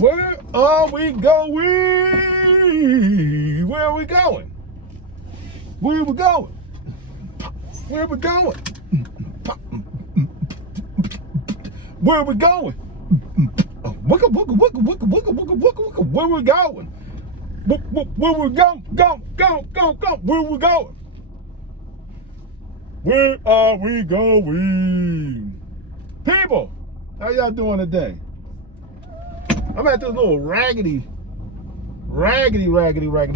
Where are we going? Where are we going? Where are we going? Where are we going? Where are we going? Wicka, wicka, wicka, wicka, wicka, wicka, wicka, wicka. Where we going? Where we go? Go. Where we going? Where are we going? People, how y'all doing today? I'm at this little raggedy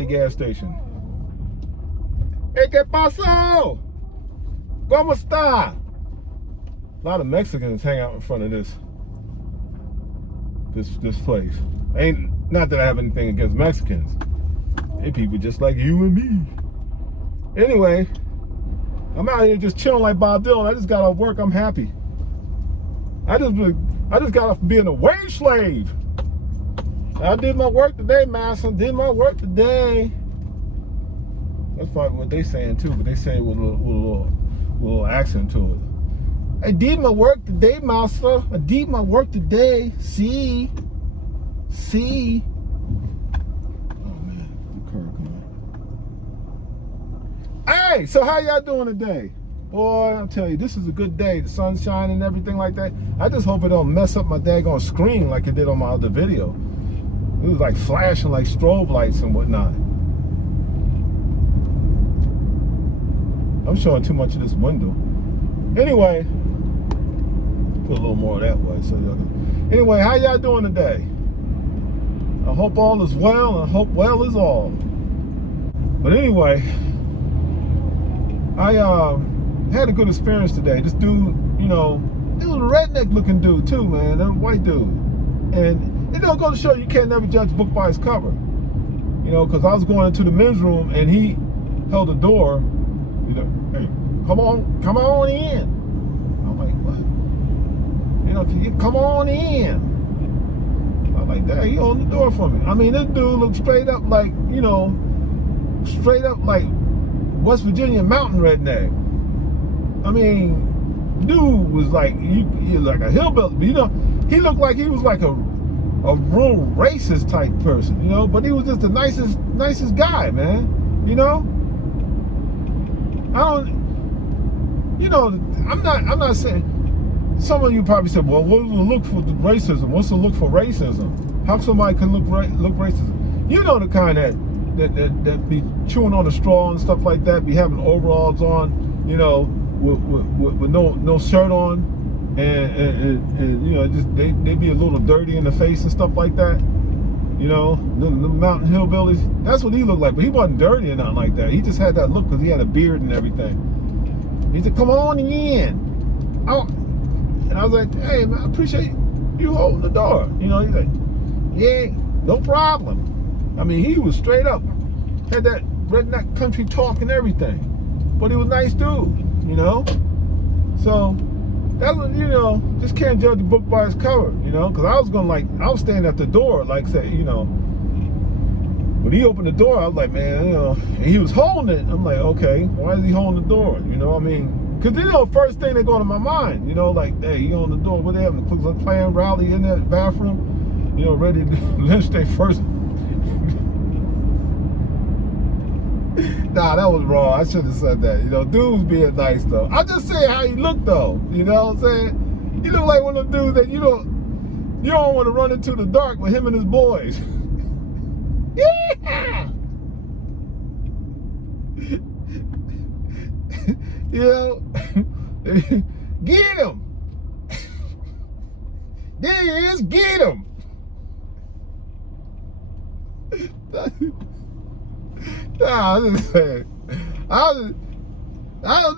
gas station. Hey, ¿qué pasó? ¿Cómo está? A lot of Mexicans hang out in front of this place. Not that I have anything against Mexicans. They people just like you and me. Anyway, I'm out here just chilling like Bob Dylan. I just got off work. I'm happy. I just got off being a wage slave. I did my work today, master. Did my work today. That's probably what they saying too, but they say it with a little accent to it. I did my work today, master. I did my work today. See. Oh man, the car coming. Hey, so how y'all doing today? Boy, I'll tell you, this is a good day. The sun's shining and everything like that. I just hope it don't mess up my daggone screen like it did on my other video. It was like flashing like strobe lights and whatnot. I'm showing too much of this window. Anyway, put a little more of that way. So anyway, how y'all doing today? I hope all is well, and I hope well is all. But anyway, I had a good experience today. This dude, he was a redneck looking dude too, man. A white dude. And it don't go to show you can't never judge a book by its cover. Because I was going into the men's room and he held the door. Hey, come on in. I'm like, what? Come on in. I'm like, dang, he holding the door for me. I mean, this dude looked straight up like West Virginia mountain redneck. I mean, dude was like, he like a hillbilly, but he looked like he was like a real racist type person, but he was just the nicest guy, man, I'm not saying, some of you probably said, well, what's the look for the racism? What's the look for racism? How somebody can look racism? The kind that be chewing on a straw and stuff like that, be having overalls on, with no shirt on, and just they be a little dirty in the face and stuff like that. The mountain hillbillies. That's what he looked like, but he wasn't dirty or nothing like that. He just had that look because he had a beard and everything. He said, "Come on in." And I was like, "Hey man, I appreciate you holding the door." He's like, "Yeah, no problem." I mean, he was straight up, had that redneck country talk and everything, but he was a nice dude, So that's what, just can't judge the book by its cover, because I was standing at the door, like say, when he opened the door, I was like, man, and he was holding it. I'm like, okay, why is he holding the door? Because first thing that go to my mind, like, hey, he on the door, what they having, the Ku Klux Klan rally in that bathroom, ready to lynch their first. Nah, that was wrong. I should have said that. Dudes being nice though. I just say how he looked though. You know what I'm saying? He look like one of them dudes that you don't want to run into the dark with him and his boys. Yeah. Get him. There he is. Get him. Nah, I'm just saying. I don't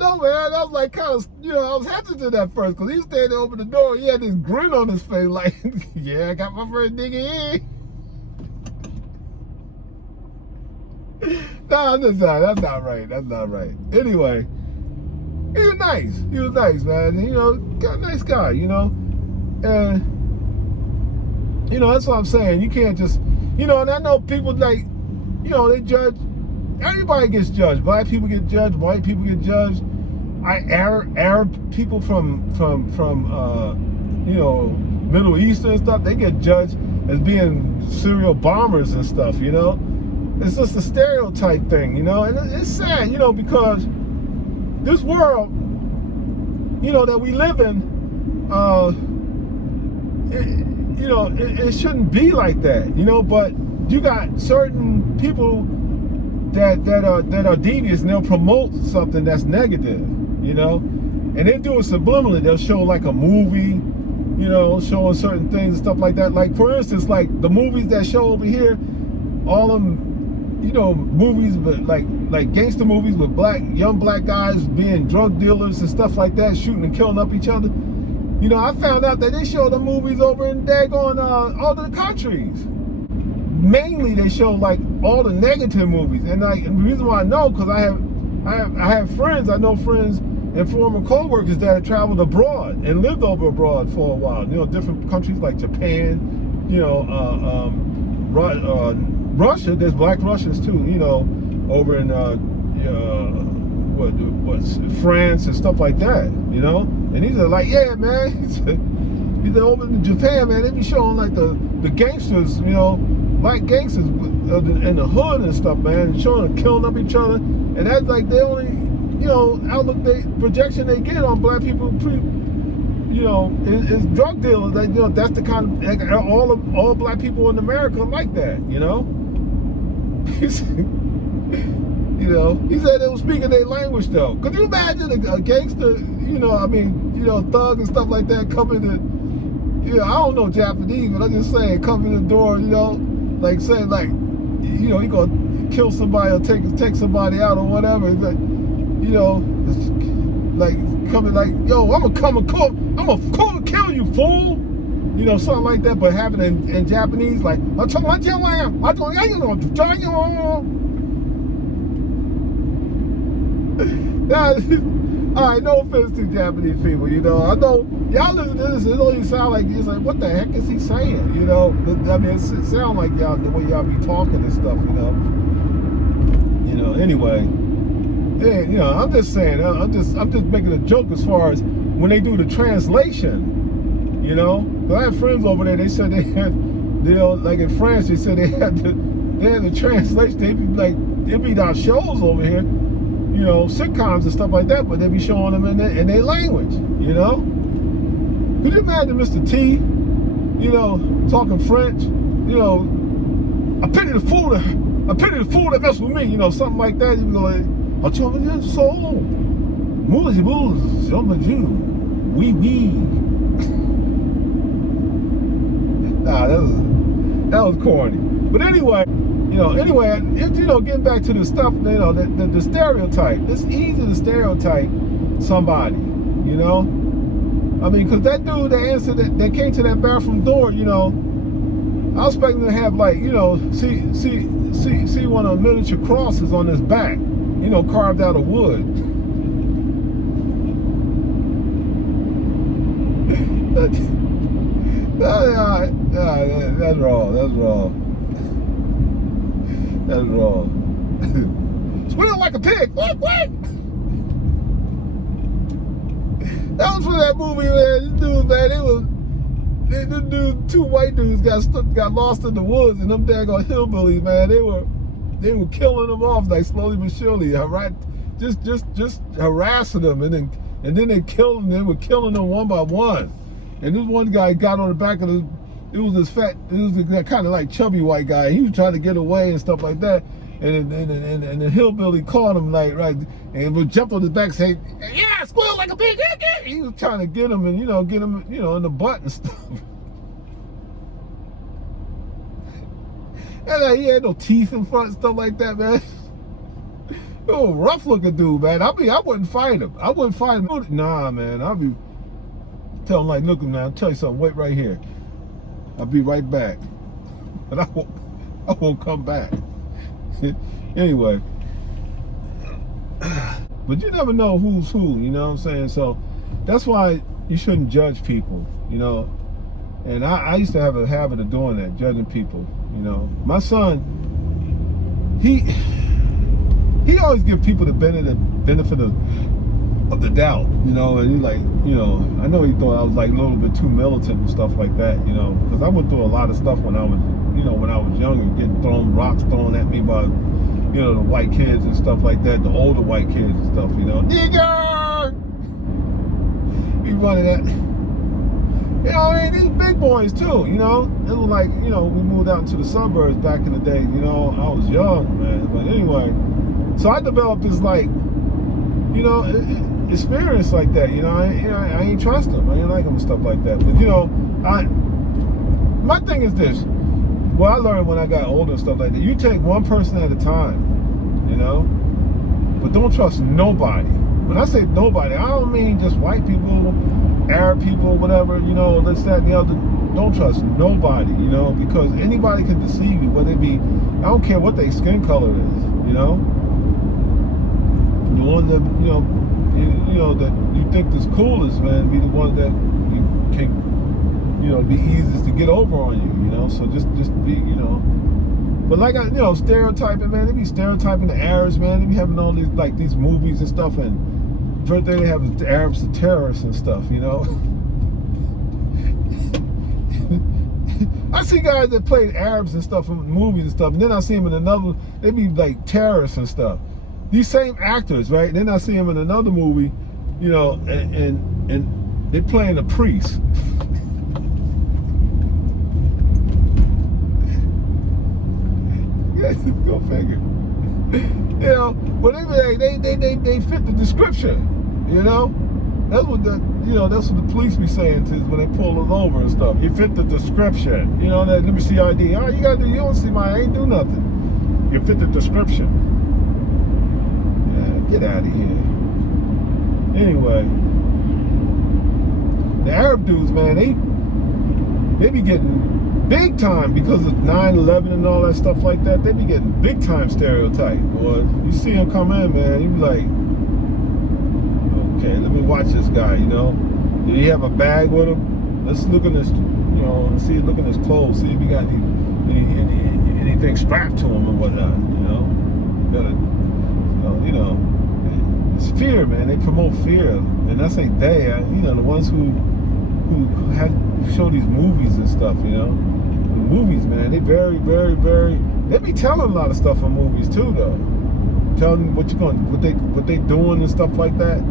know, man. I was like kind of, I was hesitant at first because he was standing there open the door. He had this grin on his face like, yeah, I got my first nigga in. Nah, I'm just saying. That's not right. That's not right. Anyway, he was nice. He was nice, man. Got a nice guy, And, that's what I'm saying. You can't just, and I know people like, they judge. Everybody gets judged. Black people get judged. White people get judged. Arab people from Middle East and stuff, they get judged. as being serial bombers and stuff, you know. It's just a stereotype thing, you know, and it's sad, you know, because this world, you know, that we live in, it shouldn't be like that, you know. But you got certain people that are devious, and they'll promote something that's negative, you know, and they do it subliminally. They'll show like a movie, you know, showing certain things and stuff like that. Like for instance, like the movies that show over here, all them, you know, movies, but like gangster movies with young black guys being drug dealers and stuff like that, shooting and killing up each other. You know, I found out that they show the movies over in daggone all the countries. Mainly they show like all the negative movies, and the reason why I know, because I have friends, I know friends and former co-workers that have traveled abroad and lived over abroad for a while. You know, different countries like Japan, you know, Russia. There's black Russians too, you know, over in France and stuff like that, you know. And these are like, yeah, man. He said over in Japan, man, they be showing like the gangsters, you know, black gangsters in the hood and stuff, man, showing them killing up each other, and that's like the only, you know, projection they get on black people, you know, is drug dealers. That, you know, that's the kind of, all black people in America are like that, you know. You know, he said they were speaking their language though. Could you imagine a gangster, you know, I mean, you know, thug and stuff like that coming to, you know, I don't know Japanese, but I'm just saying, come in the door, you know, like saying like, you know, he gonna kill somebody or take somebody out or whatever. Like, you know, like coming like, yo, I'm gonna come and kill you, fool. You know, something like that, but having it in Japanese, like, all right, no offense to Japanese people, you know. I know y'all listen to this, it don't even sound like, it's like, what the heck is he saying, you know? I mean, it sounds like y'all, the way y'all be talking and stuff, you know. You know, anyway, yeah, you know, I'm just saying, I'm just making a joke as far as when they do the translation, you know. I have friends over there, they said like in France, they said they had the translation, they'd be our shows over here, you know, sitcoms and stuff like that, but they be showing them in their language, you know. Could you imagine Mr. T, you know, talking French, you know, I pity the fool that mess with me, you know, something like that. You'd be like, nah, that was corny. But anyway, you know, getting back to the stuff, you know, the stereotype. It's easy to stereotype somebody, you know. I mean, because that dude that came to that bathroom door, you know, I was expecting to have like, you know, see one of the miniature crosses on his back, you know, carved out of wood. That's wrong. That's wrong. Squeal like a pig. What? That was from that movie, man. This dude, man, two white dudes got lost in the woods, and them daggone hillbillies, man, they were killing them off like slowly but surely, right? Just harassing them, and then they killed them. They were killing them one by one. And this one guy got on the back of that kind of like chubby white guy. He was trying to get away and stuff like that. And the hillbilly caught him like right, and would jump on his back and say, "Yeah, squeal like a pig." He was trying to get him and get him, you know, in the butt and stuff. And he had no teeth in front and stuff like that, man. Oh, rough looking dude, man. I wouldn't fight him. Nah, man. I'll be tell him like, look, man, I'll tell you something. Wait right here. I'll be right back. But I won't come back. Anyway, but you never know who's who, you know what I'm saying? So that's why you shouldn't judge people, you know. And I used to have a habit of doing that, judging people, you know. My son, he always give people the benefit of of the doubt, you know, and he like, you know, I know he thought I was like a little bit too militant and stuff like that, you know, because I went through a lot of stuff when I was, you know, when I was younger, getting rocks thrown at me by, you know, the white kids and stuff like that, the older white kids and stuff, you know, nigger, he running that, you know, I mean, these big boys too, you know, it was like, you know, we moved out into the suburbs back in the day, you know, I was young, man, but anyway, so I developed this like, you know, experience like that, you know, I ain't trust them, I ain't like them and stuff like that, but you know, my thing is this, what I learned when I got older and stuff like that, you take one person at a time, you know, but don't trust nobody. When I say nobody, I don't mean just white people, Arab people, whatever, you know, this, that, and the other. Don't trust nobody, you know, because anybody can deceive you, whether it be, I don't care what their skin color is, you know. The one that, you know, that you think is coolest, man, be the one that you can, you know, be easiest to get over on you, you know. So just be, you know. But like you know, stereotyping, man, they be stereotyping the Arabs, man. They be having all these like these movies and stuff, and first thing they have the Arabs as terrorists and stuff, you know. I see guys that played Arabs and stuff in movies and stuff, and then I see them in another, they be like terrorists and stuff. These same actors, right? Then I see them in another movie, you know, and they playing a priest. Yeah, go figure. You know, but they fit the description, you know. That's what that's what the police be saying to us when they pull us over and stuff. You fit the description. You know, that let me see your ID. Oh, you don't see I ain't do nothing. You fit the description. Yeah, get out of here. Anyway, the Arab dudes, man, they be getting big time because of 9/11 and all that stuff like that. They be getting big time stereotype, boy. You see them come in, man, you be like, okay, let me watch this guy, you know. Did he have a bag with him? Let's look at his, you know, let's see, look at his clothes, see if he got anything strapped to him or whatnot, you know. You know, it's fear, man. They promote fear. And I say they, you know, the ones who show these movies and stuff, you know. The movies, man, they they be telling a lot of stuff in movies too, though. Telling what they doing and stuff like that.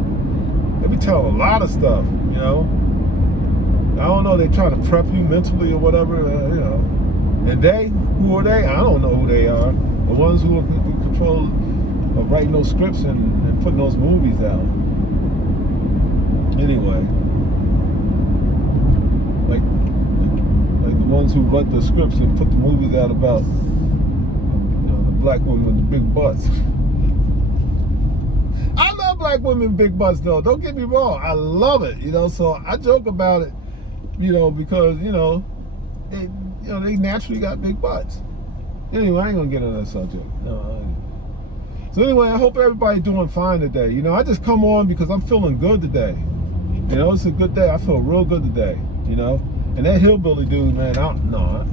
They be telling a lot of stuff, you know. I don't know, they trying to prep you mentally or whatever, you know. And who are they? I don't know who they are. The ones who are in control of writing those scripts and putting those movies out. Anyway, like the ones who write the scripts and put the movies out about, you know, the black women with the big butts. I love black women with big butts, though. Don't get me wrong. I love it, you know. So I joke about it, you know, because, you know, they naturally got big butts. Anyway, I ain't gonna get on that subject. So anyway, I hope everybody's doing fine today. You know, I just come on because I'm feeling good today. You know, it's a good day. I feel real good today. You know, and that hillbilly dude, man, I don't know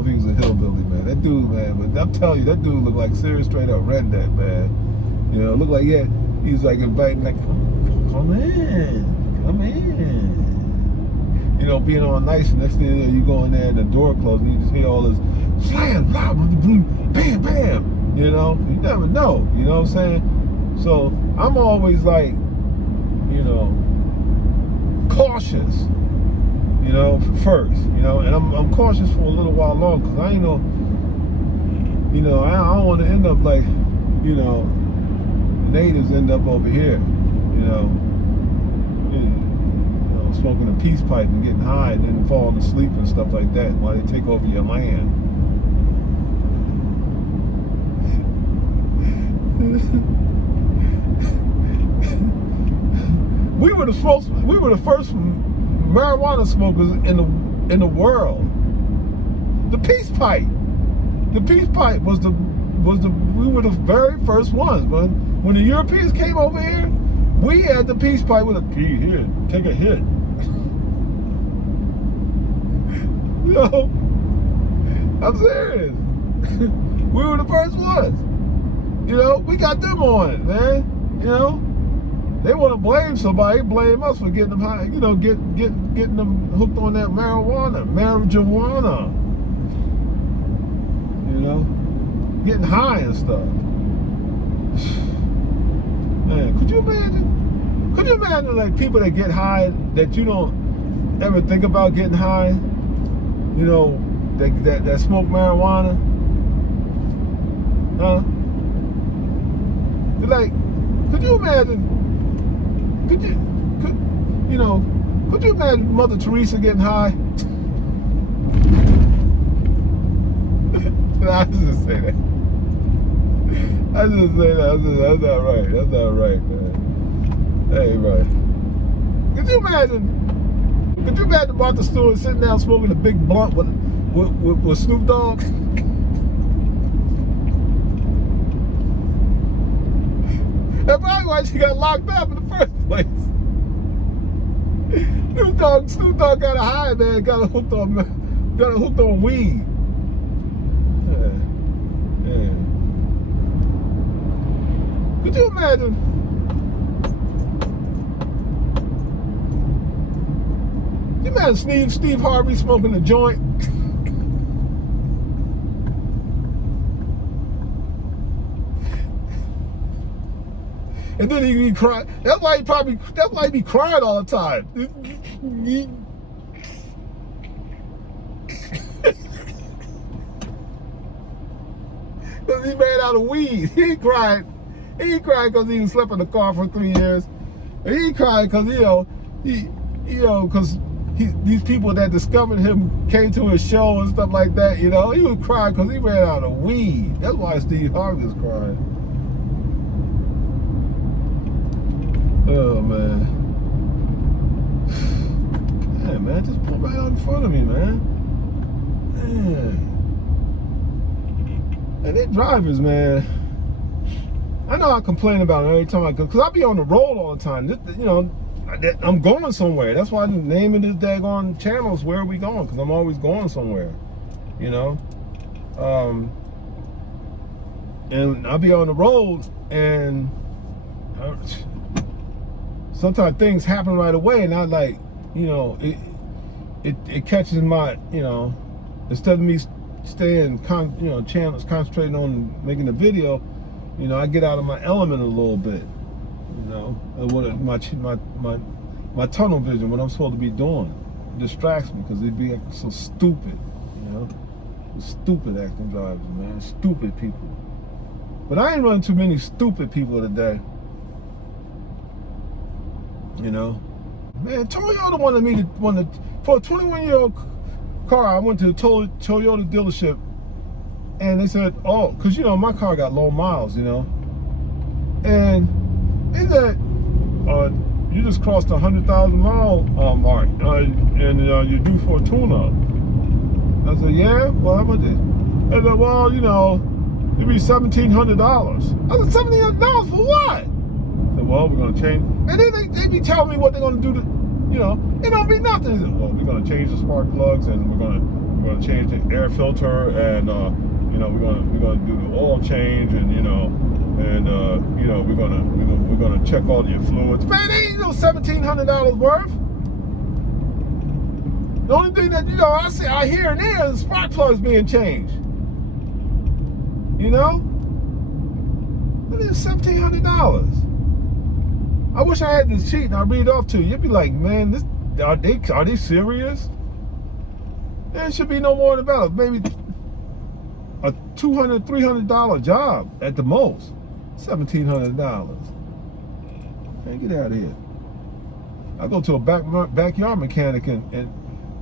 if he was a hillbilly, man. That dude, man, but I'm telling you, that dude looked like serious straight up redneck, man. You know, looked like, yeah, he was like inviting, like, come in. You know, being all nice, and next thing you go in there and the door closed and you just hear all this slam, blah, blah, blah, bam, bam. You know, you never know, you know what I'm saying? So I'm always like, you know, cautious, you know, first, you know, and I'm cautious for a little while longer because I ain't know, you know, I don't want to end up like, you know, the natives end up over here, you know, smoking a peace pipe and getting high and then falling asleep and stuff like that while they take over your land. We were the first marijuana smokers in the world. The peace pipe was we were the very first ones. When the Europeans came over here, we had the peace pipe with a pea here, take a hit. You know, I'm serious. We were the first ones. You know, we got them on it, man. You know, they want to blame somebody, blame us for getting them high. You know, getting them hooked on that marijuana. You know, getting high and stuff. Man, could you imagine? Could you imagine like people that get high that you don't ever think about getting high? You know, that smoke marijuana? Huh? Like, could you imagine? Could you imagine Mother Teresa getting high? I just say that. That's not right. That's not right, man. That ain't right. Could you imagine Martha Stewart sitting down smoking a big blunt with Snoop Dogg? That's probably why she got locked up in the first place. Snoop Dogg got a high, man. Got her hooked on weed. Yeah. Could you imagine? You imagine Steve Harvey smoking a joint? And then he cry. That's why he be crying all the time. Because he ran out of weed. He cried because he slept in the car for 3 years. And he cried because because these people that discovered him came to his show and stuff like that. You know, he was crying because he ran out of weed. That's why Steve Harvey was crying. Oh man. Yeah, man, just pull right out in front of me, man. And they drivers, man. I know I complain about it every time because I be on the road all the time. You know, I'm going somewhere. That's why I'm naming this daggone channels Where Are We Going? Because I'm always going somewhere. You know? And I'll be on the road and sometimes things happen right away, and I like, you know, it catches my, you know, instead of me staying, channels concentrating on making the video, you know, I get out of my element a little bit, you know, my tunnel vision, what I'm supposed to be doing, it distracts me because they be acting so stupid, you know, stupid acting drivers, man, stupid people. But I ain't running too many stupid people today. You know, man, Toyota wanted for a 21-year-old car. I went to the Toyota dealership, and they said, "Oh, because you know my car got low miles, you know," and they said, "You just crossed 100,000 mile mark, and you're due for a tune-up." I said, "Yeah, well, how much is?" They said, "Well, you know, it'd be $1,700." I said, $1,700 for what? Well, we're gonna change, and then they be telling me what they're gonna do to, you know, it don't be nothing. Said, well, we're gonna change the spark plugs, and we're gonna change the air filter, and you know, we're gonna do the oil change, and you know, we're gonna check all your fluids. Man, they ain't no $1,700 worth. The only thing that, you know, I hear and there is spark plugs being changed. You know, it is $1,700. I wish I had this sheet and I'd read off to you. You'd be like, man, are they serious? There should be no more than about maybe a $200, $300 job at the most. $1,700. Man, get out of here. I go to a backyard mechanic and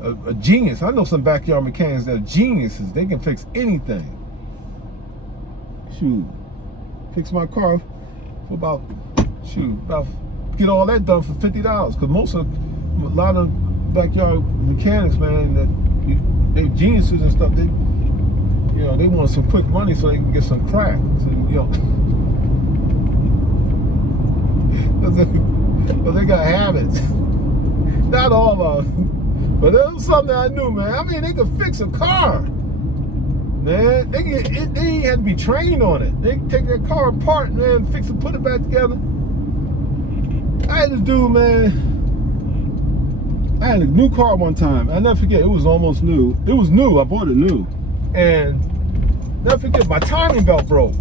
a genius. I know some backyard mechanics that are geniuses. They can fix anything. Shoot, fix my car for about get all that done for $50. Because a lot of backyard mechanics, man, they geniuses and stuff. They, you know, they want some quick money so they can get some crack. So, you know, but they got habits. Not all of them, but it was something I knew, man. I mean, they could fix a car. Man, they had to be trained on it. They take that car apart, man, fix it, put it back together. I had this dude, man. I had a new car one time. I never forget. It was almost new. It was new. I bought it new, and never forget, my timing belt broke.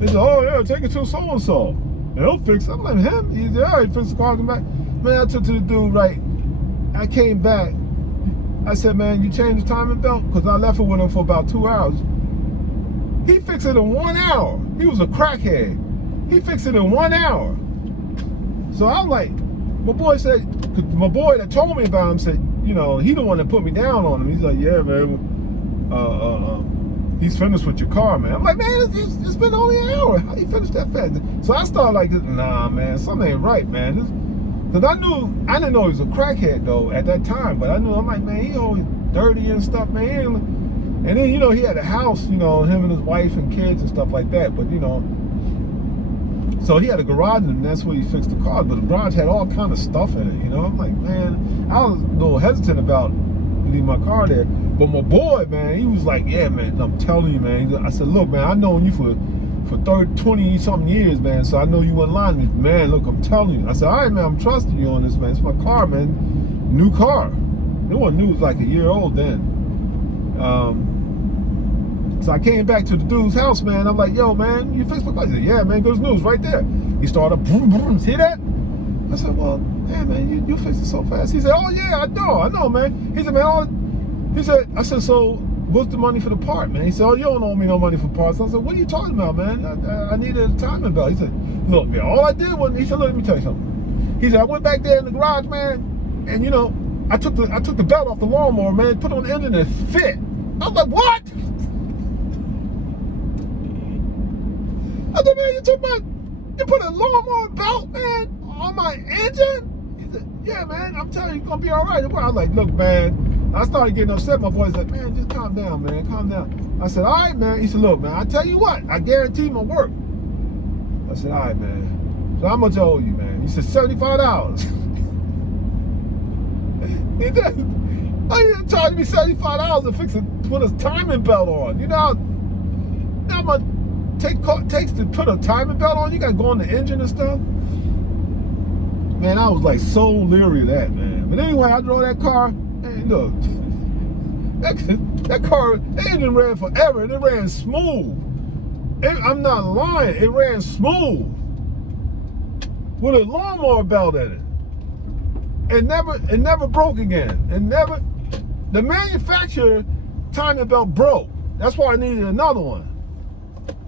They said, "Oh yeah, take it to so and so. They'll fix it." I'm like, him? He said, "All right, fix the car, come back." Man, I took to the dude. Right. I came back. I said, "Man, you changed the timing belt?" Because I left it with him for about 2 hours. He fixed it in 1 hour. He was a crackhead. He fixed it in 1 hour. So I'm like, my boy said, cause my boy that told me about him said, you know, he the one that put me down on him. He's like, "Yeah, man, he's finished with your car, man." I'm like, "Man, it's been only an hour. How you finished that fast?" So I started like, "Nah, man, something ain't right, man." Because I didn't know he was a crackhead though at that time, but I knew, I'm like, man, he always dirty and stuff, man. And then, you know, he had a house, you know, him and his wife and kids and stuff like that, but you know, so he had a garage and that's where he fixed the car, but the garage had all kind of stuff in it, you know. I'm like, man, I was a little hesitant about leaving my car there, but my boy, man, he was like, "Yeah, man, I'm telling you, man." I said, "Look, man, I've known you for 20 something years, man, so I know you wouldn't lie to me, man. Look, I'm telling you." I said, "All right, man, I'm trusting you on this, man. It's my car, man. New car." It wasn't new, it was like a year old then. So I came back to the dude's house, man. I'm like, "Yo, man, you fixed my car?" He said, "Yeah, man, good news right there." He started, boom, boom, see that? I said, "Well, yeah, man, you fixed it so fast." He said, "Oh yeah, I know, man." He said, "Man, I said, "So what's the money for the part, man?" He said, "Oh, you don't owe me no money for parts." I said, "What are you talking about, man? I needed a timing belt." He said, "Look, man, all I did was," he said, "Look, let me tell you something." He said, "I went back there in the garage, man, and you know, I took the belt off the lawnmower, man, put it on the engine and it fit." I was like, "What?" I said, "Man, you put a lawnmower belt, man, on my engine?" He said, "Yeah, man, I'm telling you, it's gonna be all right." I was like, "Look, man." I started getting upset. My boy's like, "Man, just calm down, man, calm down." I said, "All right, man." He said, "Look, man, I tell you what, I guarantee my work." I said, "All right, man. So how much I owe you, man?" He said, $75. He said, "Oh, you charged me $75 to put a timing belt on. You know how much takes to put a timing belt on? You got to go on the engine and stuff." Man, I was like so leery of that, man. But anyway, I drove that car. Hey, look, that car, the engine ran forever, and it ran smooth. I'm not lying, it ran smooth with a lawnmower belt in it. It never broke again. The manufacturer timing belt broke. That's why I needed another one.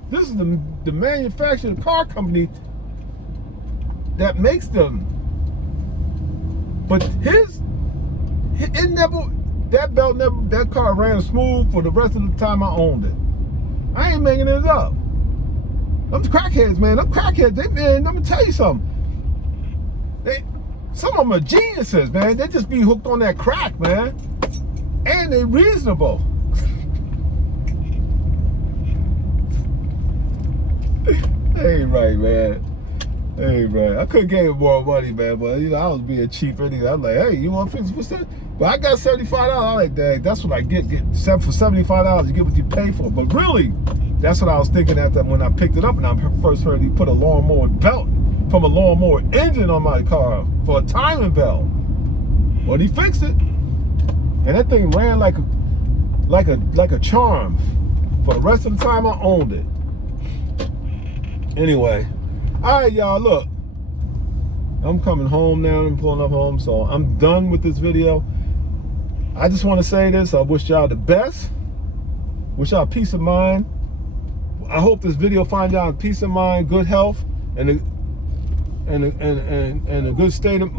This is the manufacturer car company that makes them. But that car ran smooth for the rest of the time I owned it. I ain't making this up. Them crackheads, man. Them crackheads, man, let me tell you something. Some of them are geniuses, man. They just be hooked on that crack, man. And they reasonable. Ain't right, man. Hey, man, I couldn't get more money, man, but you know, I was being cheap anyway. I was like, "Hey, you want 50%? But I got $75. I'm like, "Dang, that's what I get for $75. You get what you pay for." But really, that's what I was thinking after when I picked it up and I first heard he put a lawnmower belt from a lawnmower engine on my car for a timing belt. Well, he fixed it, and that thing ran like a charm for the rest of the time I owned it. Anyway. All right, y'all, look, I'm coming home now. I'm pulling up home, so I'm done with this video. I just want to say this. I wish y'all the best. Wish y'all peace of mind. I hope this video finds y'all peace of mind, good health, and a good state of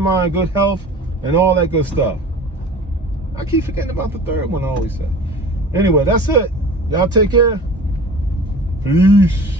mind, good health, and all that good stuff. I keep forgetting about the third one I always say. Anyway, that's it. Y'all take care. Peace.